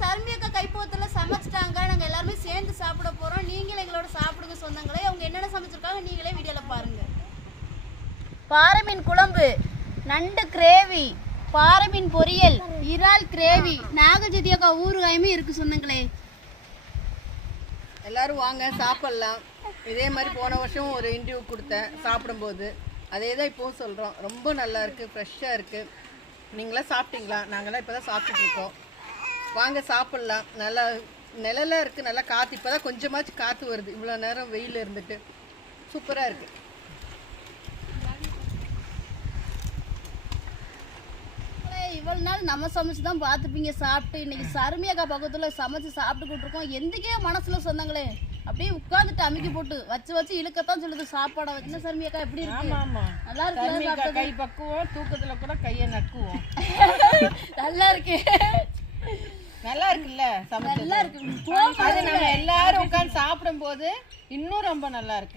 சர்மியக்கா கைப்போத்துல சமைச்சிட்டாங்க. நாங்க எல்லாருமே சேர்ந்து சாப்பிட போறோம். நீங்களே எங்களோட சாப்பிடுங்க சொந்தங்களே. அவங்க என்னென்ன சமைச்சிருக்காங்க நீங்களே வீடியோல பாருங்க. பாறை மீன் குழம்பு, நண்டு கிரேவி, பாறை மீன் பொரியல், இறால் கிரேவி, நாகஜதி அக்கா ஊறுகாயுமே இருக்கு சொந்தங்களே. எல்லாரும் வாங்க சாப்பிடலாம். இதே மாதிரி போன வருஷம் ஒரு இன்டர்வியூ கொடுத்தேன் சாப்பிடும்போது, அதே தான் இப்போவும் சொல்கிறோம். ரொம்ப நல்லா இருக்குது, ஃப்ரெஷ்ஷாக இருக்குது. நீங்களாம் சாப்பிட்டீங்களா? நாங்களாம் இப்போ தான் சாப்பிட்டுட்ருக்கோம். வாங்க சாப்பிட்லாம். நல்லா நிழலாக இருக்குது, நல்லா காற்று. இப்போ தான் கொஞ்சமாச்சும் காற்று வருது. இவ்வளோ நேரம் வெயில் இருந்துட்டு சூப்பராக இருக்குது. இவ்வளவு நாள் நம்ம சமைச்சு தான் பார்த்துப்பீங்க சாப்பிட்டு. இன்னைக்கு சர்மியக்கா பக்கத்துல சமைச்சு சாப்பிட்டுக்கிட்டு இருக்கோம். எந்தக்கே மனசுல சொன்னாங்களே அப்படியே உட்காந்துட்டு அமுக்கி போட்டு வச்சு இழுக்கத்தான் சொல்லுது சாப்பாடை வச்சு. சர்மியக்கா எப்படி இருக்கு? நல்லா இருக்கு. கை பக்குவோம், தூக்கத்துல கூட கையை நக்குவோம். நல்லா இருக்கு, நல்லா இருக்குல்ல? நல்லா இருக்கு. அது நம்ம எல்லாரும் உட்காந்து சாப்பிடும் போது இன்னும் ரொம்ப நல்லா இருக்கு.